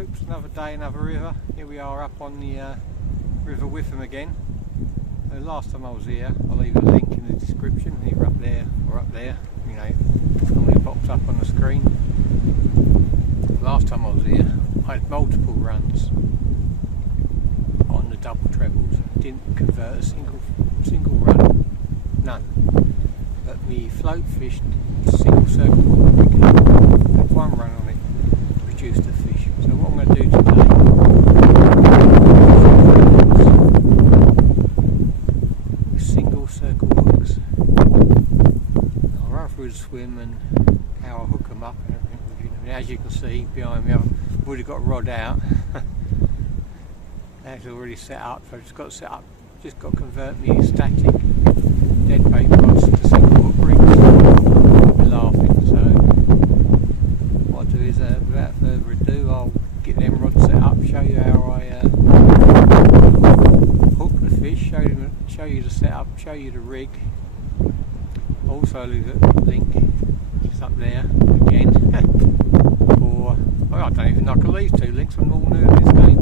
troops, another day, another river. Here we are up on the River Witham again. The last time I was here, I'll leave a link in the description, either up there or up there, you know, normally pops up on the screen. Last time I was here, I had multiple runs on the double trebles. Didn't convert a single run, none. But we float fished single circle hook rig, had one run on it, produced a fish. So what I'm going to do today, with single circle hooks. I'll run through the swim and how I hook them up and everything. And as you can see behind me, I've already got a rod out. That's already set up, so I've just got to set up, just got to convert me static dead bait rods to single hook rigs. I'll be laughing, so what I'll do is, without further ado, I'll get them rods set up, show you how I hook the fish, show you the setup, show you the rig. Also leave a link, it's up there again, or well, I don't even know I can leave 2 links, I'm all new in this game.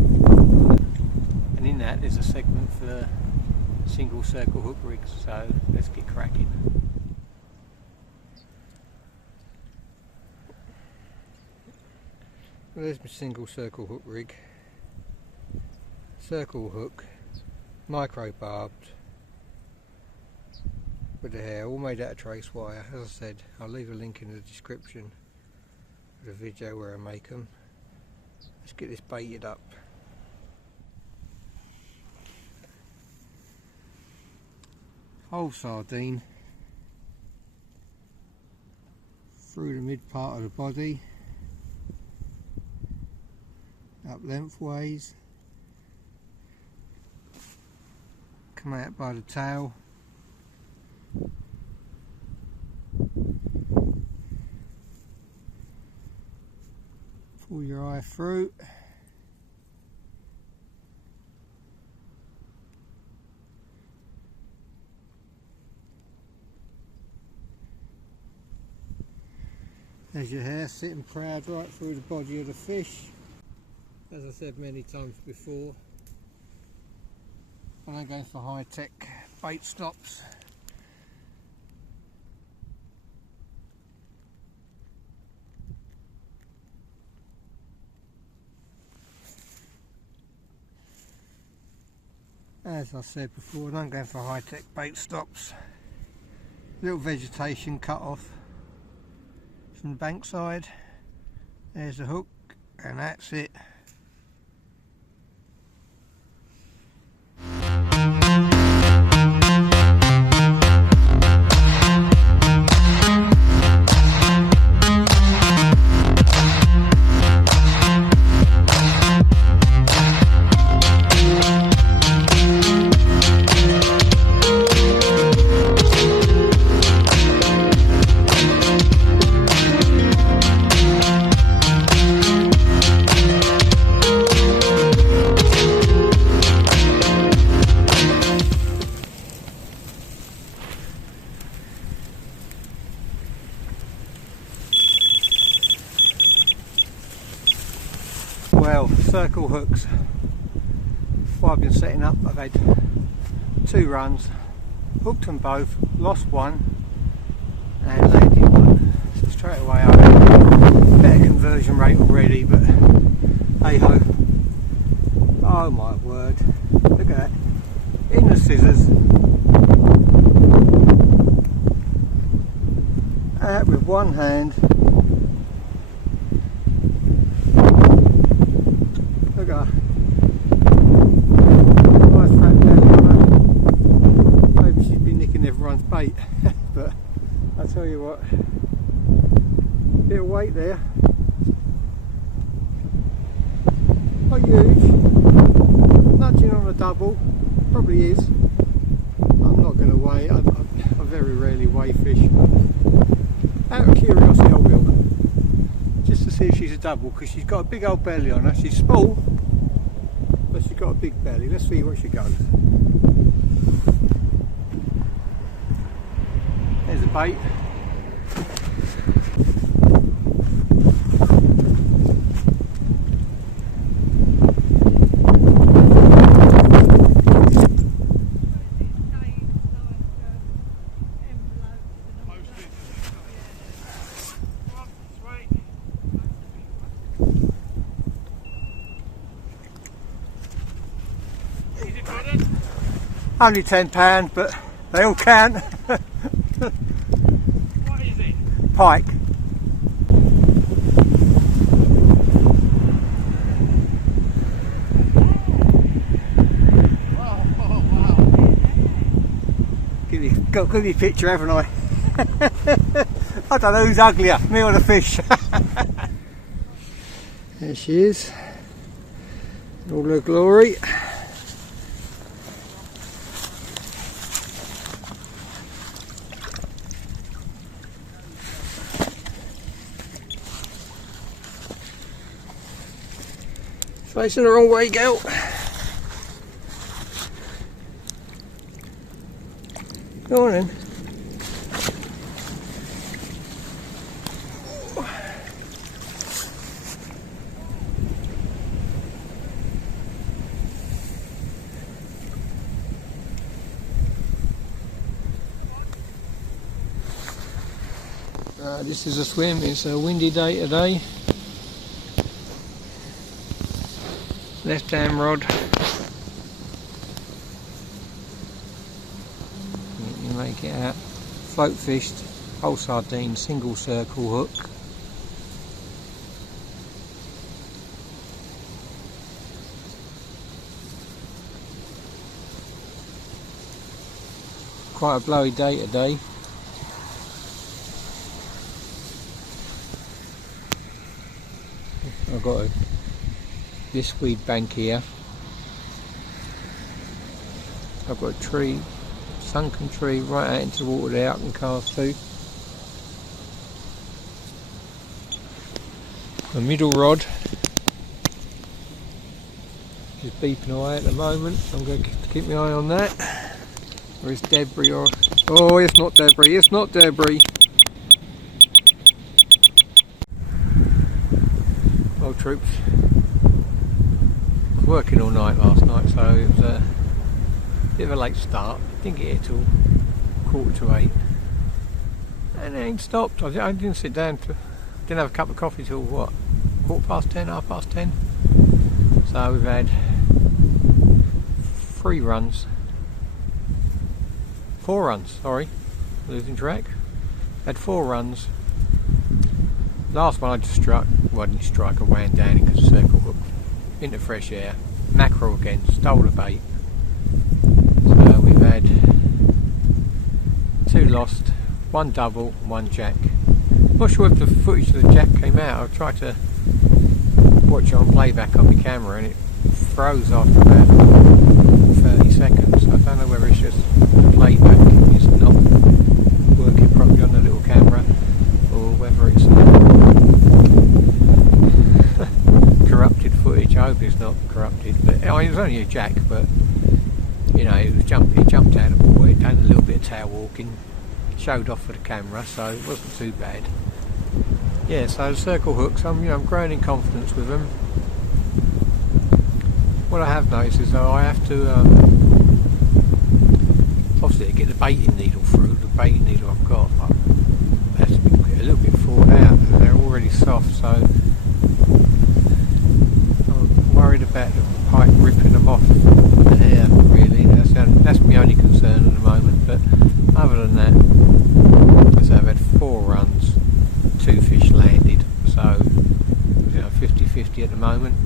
And in that there's a segment for single circle hook rigs, so let's get cracking. Well, there's my single circle hook rig. Circle hook, micro barbed, with the hair, all made out of trace wire. As I said, I'll leave a link in the description for the video where I make them. Let's get this baited up. Whole sardine through the mid part of the body, up lengthways, come out by the tail, pull your eye through, there's your hair sitting proud right through the body of the fish. As I said many times before, I don't go for high-tech bait stops. As I said before, I don't go for high-tech bait stops. Little vegetation cut off from the bank side. There's the hook, and that's it. Well, circle hooks, what I've been setting up, I've had 2 runs, hooked them both, lost one and landed one. So straight away I had better conversion rate already, but hey ho. Oh my word, look at that, in the scissors, out with one hand. Look at her. Nice fat belly on her. Maybe she's been nicking everyone's bait, but I'll tell you what, bit of weight there. Not huge, nudging on a double, probably is. I'm not going to weigh, I very rarely weigh fish, but out of curiosity I will. Just to see if she's a double, because she's got a big old belly on her. She's small, but she's got a big belly. Let's see where she goes. There's a bait. Only £10, but they all count. What is it? Pike. Got a goody picture, haven't I? I don't know who's uglier, me or the fish. There she is, in all her glory. Facing the wrong way, girl. Go on then. This is a swim. It's a windy day today. Left hand rod. You make it out. Float fished, whole sardine, single circle hook. Quite a blowy day today. I've got this weed bank here. I've got a tree, sunken tree right out into the water there I can cast to. A middle rod is beeping away at the moment. I'm going to keep my eye on that. Or is debris or... Oh, it's not debris, it's not debris. Well, troops, I was working all night last night, so it was a bit of a late start. Didn't get here till 7:45, and it ain't stopped. I didn't sit down, didn't have a cup of coffee till what, 10:15, 10:30. So we've had 4 runs, sorry, losing track. Had 4 runs. Last one I just struck, well I didn't strike, I ran down into circle hook, into fresh air, mackerel again, stole the bait. So we've had 2 lost, 1 double, 1 jack. Not sure if the footage of the jack came out. I tried to watch it on playback on my camera and it froze after about 30 seconds. I don't know whether it's just the playback is not working properly on the little camera or whether it's corrupted footage. I hope it's not corrupted, but it was only a jack, but you know, it jumped out of the water, it done a little bit of tail walking, showed off for the camera, so it wasn't too bad. Yeah, so the circle hooks, I'm growing in confidence with them. What I have noticed is though I have to obviously to get the baiting needle through. The baiting needle I've got has to be a little bit thawed out, and they're already soft, so I'm worried about the pike ripping them off the hair, really. That's my only concern at the moment, but other than that, so I've had 4 runs, 2 fish landed, so you know, 50-50 at the moment.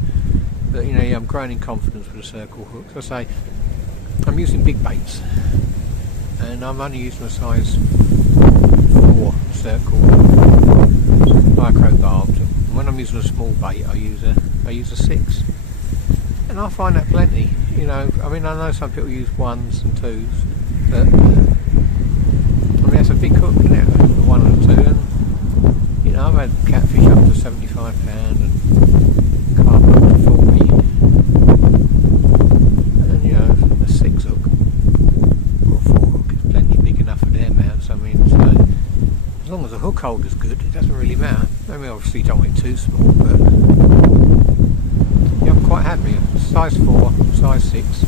But you know, I'm growing in confidence with the circle hooks. I say I'm using big baits, and I'm only using a size 4 circle micro barbed. And when I'm using a small bait, I use a 6, and I find that plenty. You know, I mean, I know some people use 1s and 2s, but I mean that's a big hook, isn't it? The 1 and 2, and you know, I've had catfish up to £75 and carp up to 40, and you know, a 6 hook or a 4 hook is plenty big enough for their mounts. I mean, so as long as the hook holder's good, it doesn't really matter. I mean, obviously you don't want it too small, but yeah, I'm quite happy. Size 4, size 6,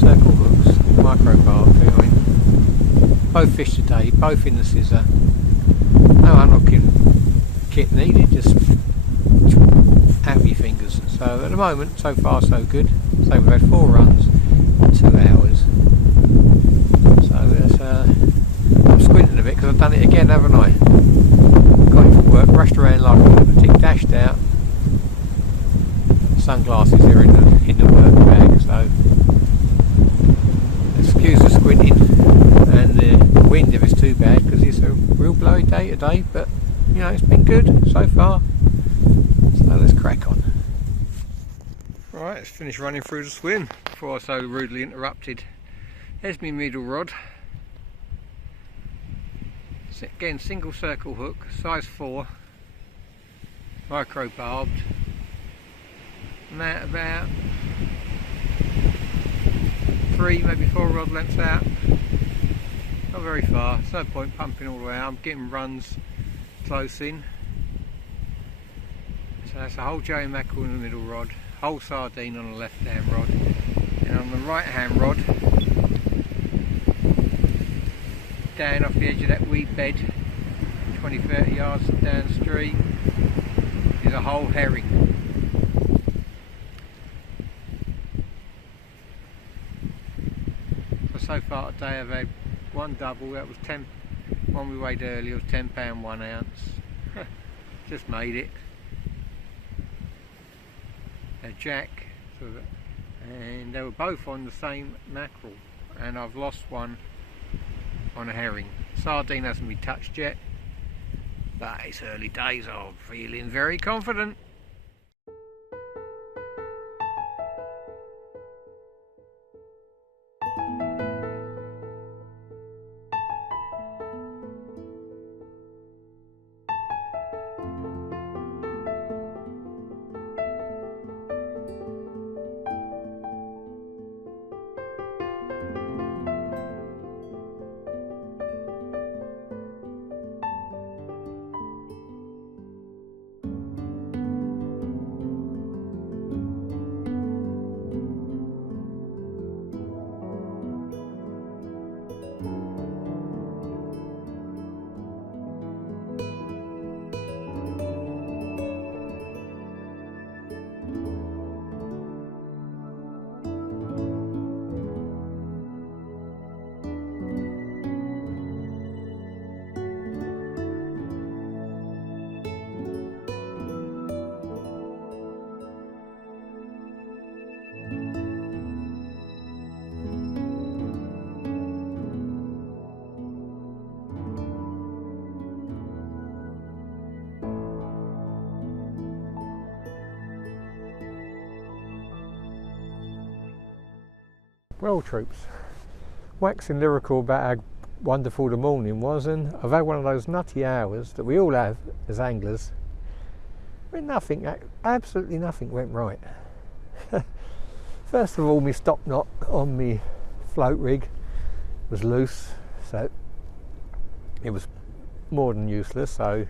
circle hooks, micro barb. I mean, both fish today, both in the scissor. No unhooking kit needed, just out of your fingers. So at the moment, so far so good. So we've had 4 runs, 2 hours. done it again, haven't I? Got it from work, rushed around like a lunatic, dashed out. Sunglasses are in the work bag, so excuse the squinting and the wind if it's too bad, because it's a real blowy day today, but you know, it's been good so far, so let's crack on. Right, let's finish running through the swim before I was so rudely interrupted. There's my middle rod. Again, single circle hook, size 4, micro barbed, and that about 3, maybe 4 rod lengths out. Not very far, there's no point pumping all the way out. I'm getting runs close in. So that's a whole Joey mackerel in the middle rod, whole sardine on the left hand rod, and on the right hand rod, down off the edge of that weed bed, 20-30 yards downstream, is a whole herring. So far today I've had one double, that was 10, one we weighed earlier was £10 1 ounce, just made it. A jack, and they were both on the same mackerel, and I've lost one on a herring. Sardine hasn't been touched yet, but it's early days. I'm feeling very confident. Well troops, waxing lyrical about how wonderful the morning was, and I've had one of those nutty hours that we all have as anglers when nothing, absolutely nothing went right. First of all, my stop knot on my float rig was loose, so it was more than useless, so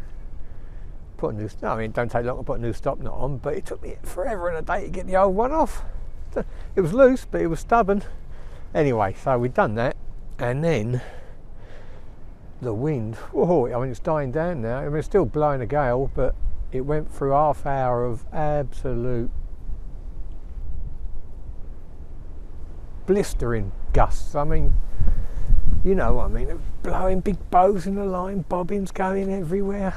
put a new, I mean, it don't take long to put a new stop knot on, but it took me forever and a day to get the old one off. It was loose, but it was stubborn. Anyway, so we'd done that, and then the wind, oh, I mean, it's dying down now. I mean, it's still blowing a gale, but it went through half hour of absolute blistering gusts. I mean, you know what I mean, blowing big bows in the line, bobbins going everywhere.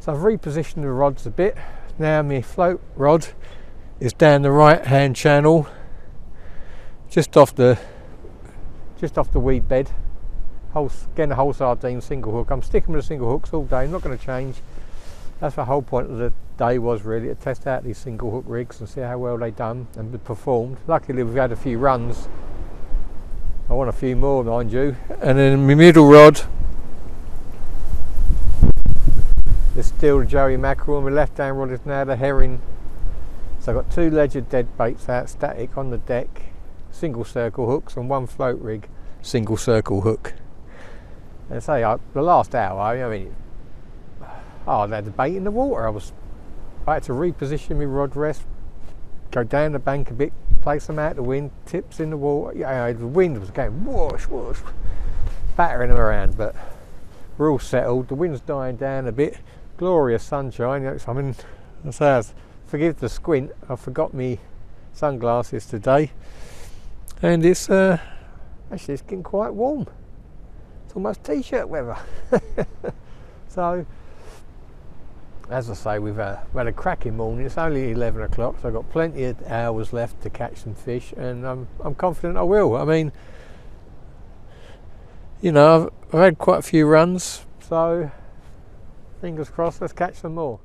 So I've repositioned the rods a bit. Now my float rod is down the right hand channel, just off the weed bed. Again, a whole sardine single hook. I'm sticking with the single hooks all day, I'm not going to change. That's the whole point of the day, was really to test out these single hook rigs and see how well they done and performed. Luckily we've had a few runs. I want a few more, mind you. And then my middle rod is still the Joey mackerel, and my left hand rod is now the herring. So I've got 2 ledger dead baits out static on the deck, single circle hooks, and 1 float rig single circle hook. And say the last hour, I mean, I had the bait in the water. I had to reposition my rod rest, go down the bank a bit, place them out the wind, tips in the water. Yeah, the wind was going whoosh whoosh, battering them around, but we're all settled. The wind's dying down a bit. Glorious sunshine. I mean, forgive the squint, I forgot me sunglasses today, and it's actually it's getting quite warm. It's almost t-shirt weather. So, as I say, we've had a cracking morning. It's only 11 o'clock, so I've got plenty of hours left to catch some fish, and I'm confident I will. I mean, you know, I've had quite a few runs, so fingers crossed, let's catch some more.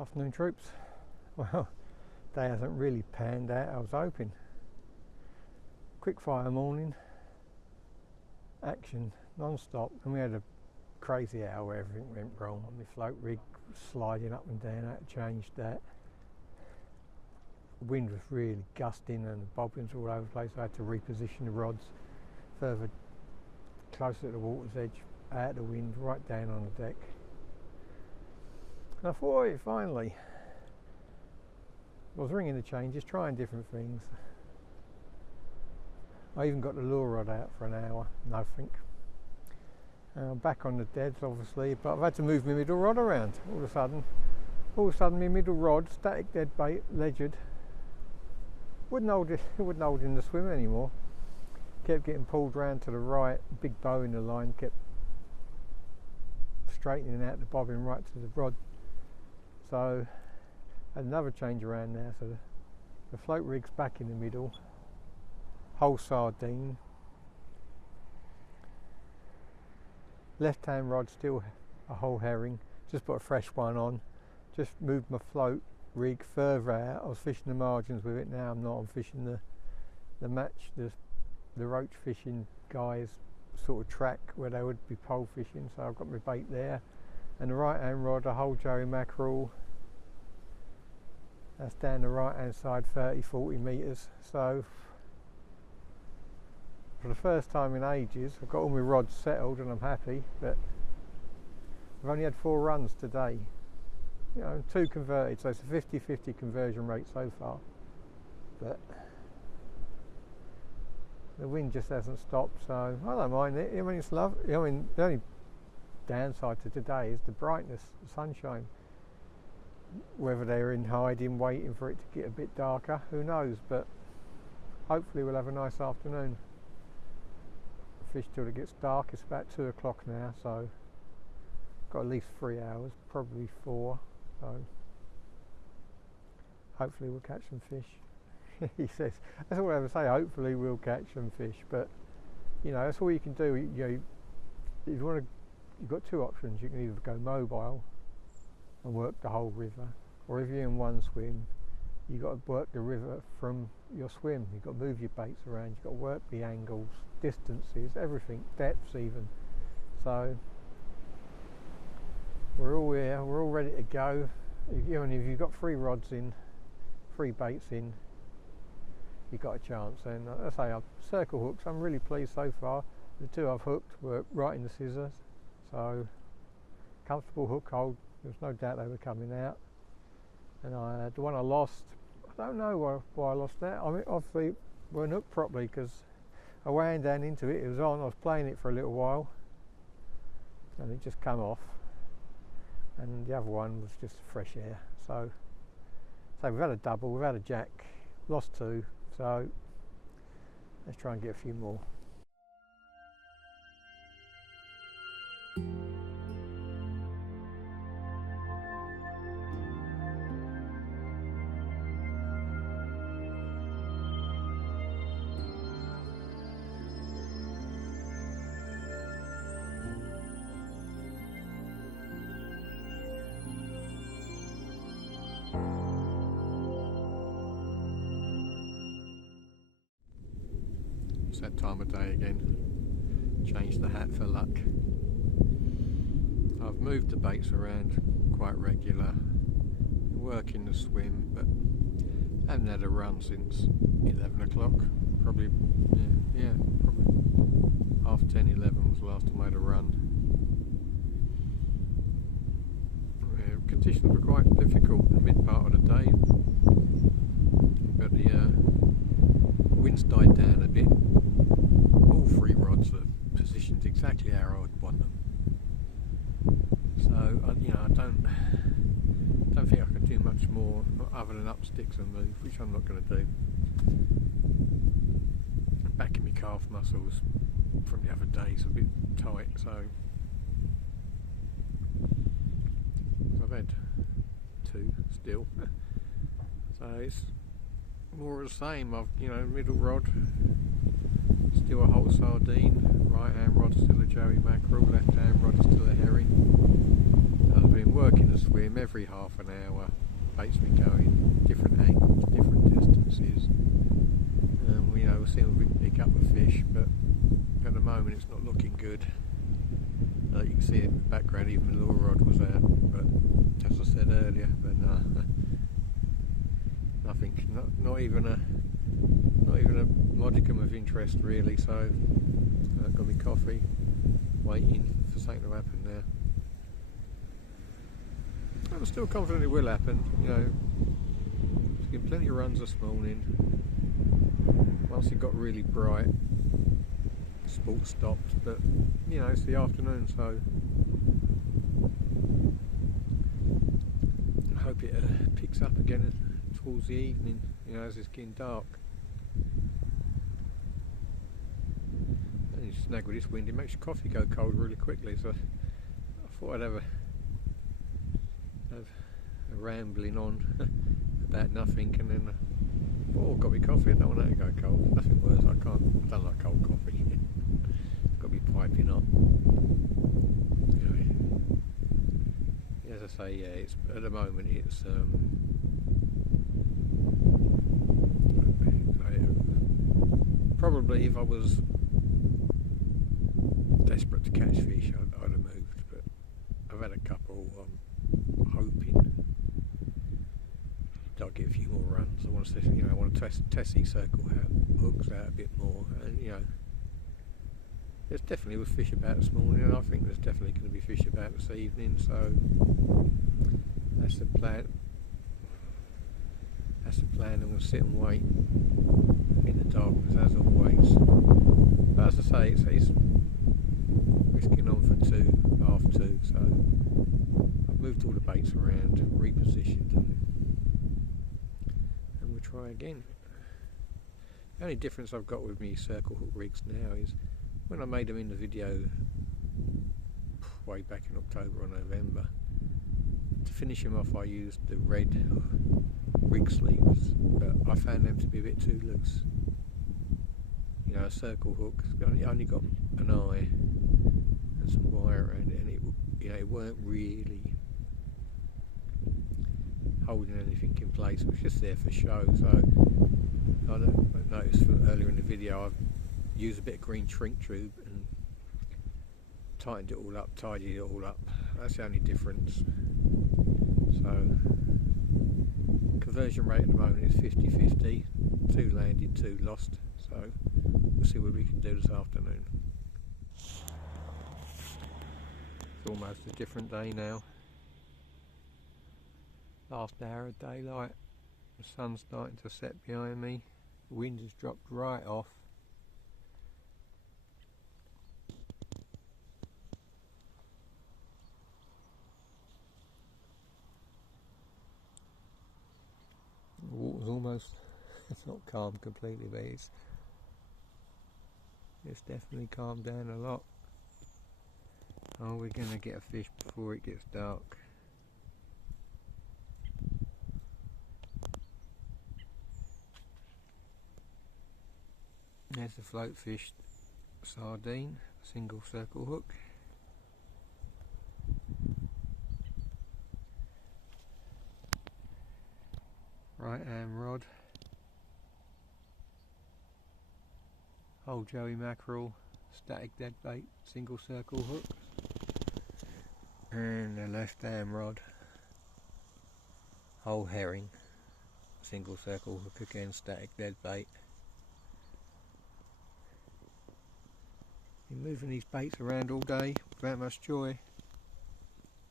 Afternoon troops. Well, day hasn't really panned out. I was hoping. Quick fire morning, action non-stop, and we had a crazy hour where everything went wrong. My float rig was sliding up and down. I had to change that. The wind was really gusting and the bobbins all over the place. I had to reposition the rods further closer to the water's edge, out of the wind, right down on the deck. And I thought, oh, finally. I was ringing the changes, trying different things. I even got the lure rod out for an hour, nothing. I'm back on the deads, obviously, but I've had to move my middle rod around. All of a sudden, my middle rod, static dead bait, ledyard, wouldn't hold in the swim anymore. Kept getting pulled round to the right, big bow in the line, kept straightening out the bobbin right to the rod. So had another change around now, so the float rig's back in the middle, whole sardine, left hand rod still a whole herring, just put a fresh one on, just moved my float rig further out. I was fishing the margins with it, now I'm not. I'm fishing the roach fishing guys sort of track where they would be pole fishing, so I've got my bait there. And the right hand rod, a whole Joey mackerel, that's down the right hand side 30-40 metres. So for the first time in ages I've got all my rods settled and I'm happy, but I've only had 4 runs today, you know, 2 converted, so it's a 50-50 conversion rate so far, but the wind just hasn't stopped, so I don't mind it. I mean, it's lovely. I mean, the only downside to today is the brightness, the sunshine. Whether they're in hiding, waiting for it to get a bit darker, who knows, but hopefully we'll have a nice afternoon. Fish till it gets dark. It's about 2 o'clock now, so got at least 3 hours, probably 4, so hopefully we'll catch some fish. He says, that's all I ever say, hopefully we'll catch some fish, but you know, that's all you can do. You know, if you want to, you've got 2 options. You can either go mobile and work the whole river, or if you're in one swim, you've got to work the river from your swim. You've got to move your baits around, you've got to work the angles, distances, everything, depths even. So we're all here, we're all ready to go. If you've got 3 rods in, 3 baits in, you've got a chance. And as I say, I've circle hooks, I'm really pleased so far. The 2 I've hooked were right in the scissors, so comfortable hook hold, there's no doubt they were coming out. And the one I lost, I don't know why I lost that. I mean, obviously it weren't hooked properly, because I wound down into it, it was on, I was playing it for a little while and it just come off, and the other one was just fresh air. So we've had a double, we've had a jack, lost 2, so let's try and get a few more. It's that time of day again. Change the hat for luck. I've moved the baits around quite regular, working the swim, but haven't had a run since 11 o'clock. Probably, probably half 10, 11 was the last time I had a run. conditions were quite difficult in the mid part of the day, but the winds died down a bit. All three rods are positioned exactly how I would want them. So I don't think I can do much more other than up sticks and move, which I'm not going to do. And back in my calf muscles from the other days a bit tight, so I've had two still. So it's more of the same. I've middle rod still a whole sardine, right hand rod still a joey mackerel, left hand rod still a herring. I've been working the swim every half an hour, baits me going different angles, different distances. We'll see if we can pick up a fish, but at the moment it's not looking good. You can see it in the background, even the lure rod was out, but as I said earlier, but nothing, not even a modicum of interest really. So I've got my coffee, waiting for something to happen now. I'm still confident it will happen. There's been plenty of runs this morning. Once it got really bright, sport stopped, but it's the afternoon, so I hope it picks up again towards the evening, as it's getting dark. And you snag with this wind, it makes your coffee go cold really quickly, so I thought I'd have a rambling on about nothing, and then I've got my coffee. I don't want that to go cold. Nothing worse. I don't like cold coffee. It's got to be piping hot. Anyway, as I say, it's at the moment it's probably if I was desperate to catch fish, I'd have moved. But I've had a couple. I'm hoping I'll get a few more runs. I want to, I want to test these circle hooks out a bit more, and there's definitely was fish about this morning, and I think there's definitely going to be fish about this evening. So that's the plan. I'm going to sit and wait in the darkness as always. But as I say, it's whisking on for 2:30, so I've moved all the baits around, repositioned them, and we'll try again. The only difference I've got with me circle hook rigs now is when I made them in the video way back in October or November, to finish them off I used the red rig sleeves, but I found them to be a bit too loose. A circle hook only got an eye and some wire around it, and it weren't really holding anything in place. It was just there for show. So I noticed from earlier in the video I've used a bit of green shrink tube and tightened it all up, tidied it all up. That's the only difference. So conversion rate at the moment is 50-50, 2 landed, 2 lost. So we'll see what we can do this afternoon. It's almost a different day now. Last hour of daylight, the sun's starting to set behind me, the wind has dropped right off. The water's almost, it's not calm completely, but it's definitely calmed down a lot. Oh, we're going to get a fish before it gets dark. There's the float fish sardine, single circle hook. Right hand rod. Whole joey mackerel, static dead bait, single circle hook. And the left hand rod. Whole herring, single circle hook again, static dead bait. Been moving these baits around all day without much joy.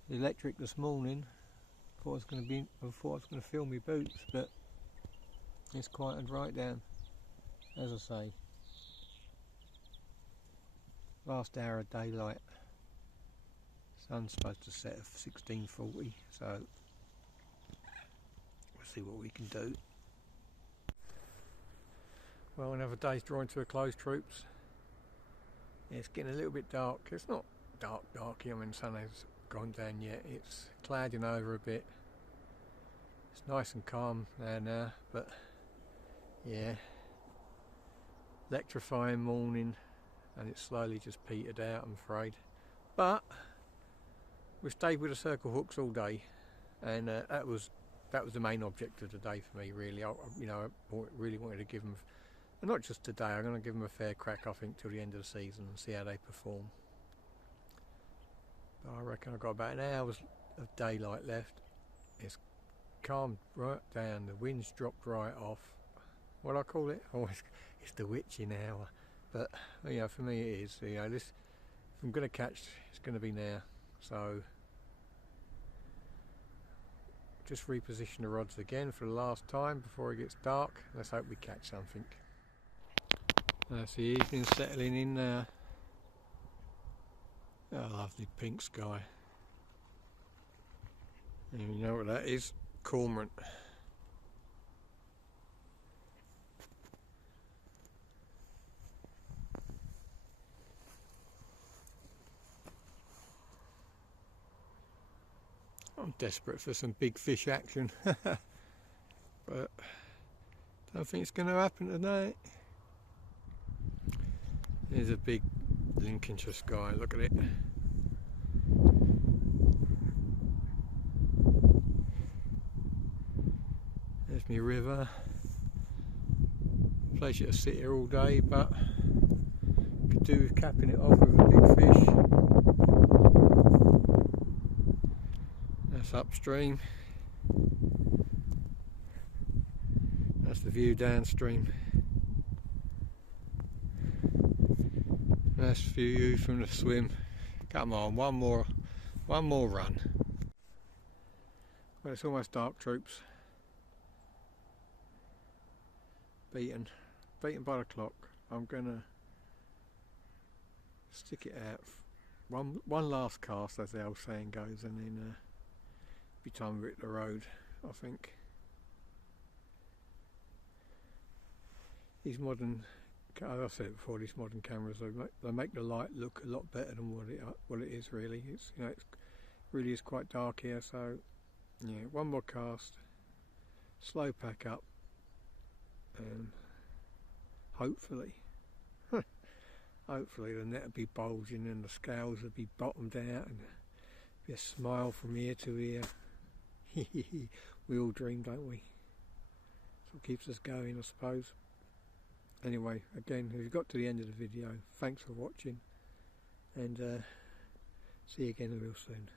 The electric this morning I thought I was going to fill my boots, but it's quieted right down. As I say, last hour of daylight. Sun's supposed to set at 16:40, so we'll see what we can do. Well, another day's drawing to a close, troops. It's getting a little bit dark. It's not dark here, I mean, the sun hasn't gone down yet. It's clouding over a bit. It's nice and calm now, but yeah, electrifying morning, and it's slowly just petered out, I'm afraid. But we stayed with the circle hooks all day, and that was the main object of the day for me, really. I really wanted to give them, and not just today, I'm going to give them a fair crack, I think, till the end of the season and see how they perform. But I reckon I've got about an hour of daylight left. It's calmed right down, the wind's dropped right off. What do I call it? Oh, it's the witching hour. But you know, for me it is. You know, this, if I'm going to catch, it's going to be now. So just reposition the rods again for the last time before it gets dark. Let's hope we catch something. That's the evening settling in now. Oh, lovely pink sky. And you know what that is? Cormorant. I'm desperate for some big fish action, but don't think it's going to happen tonight. There's a big Lincolnshire sky, look at it. There's my river. Pleasure to sit here all day, but could do with capping it off with a big fish. That's upstream. That's the view downstream. That's view from the swim. Come on, one more run. Well, it's almost dark, troops. Beaten by the clock. I'm gonna stick it out. One last cast, as the old saying goes, and then be time to hit the road, I think. These modern, as I said before, these modern cameras, they make the light look a lot better than what it is really. It's, you know, it really is quite dark here. So yeah, one more cast, slow pack up, and hopefully the net will be bulging and the scales will be bottomed out and be a smile from ear to ear. We all dream, don't we? That's what keeps us going, I suppose. Anyway, again, if you've got to the end of the video, thanks for watching, and see you again real soon.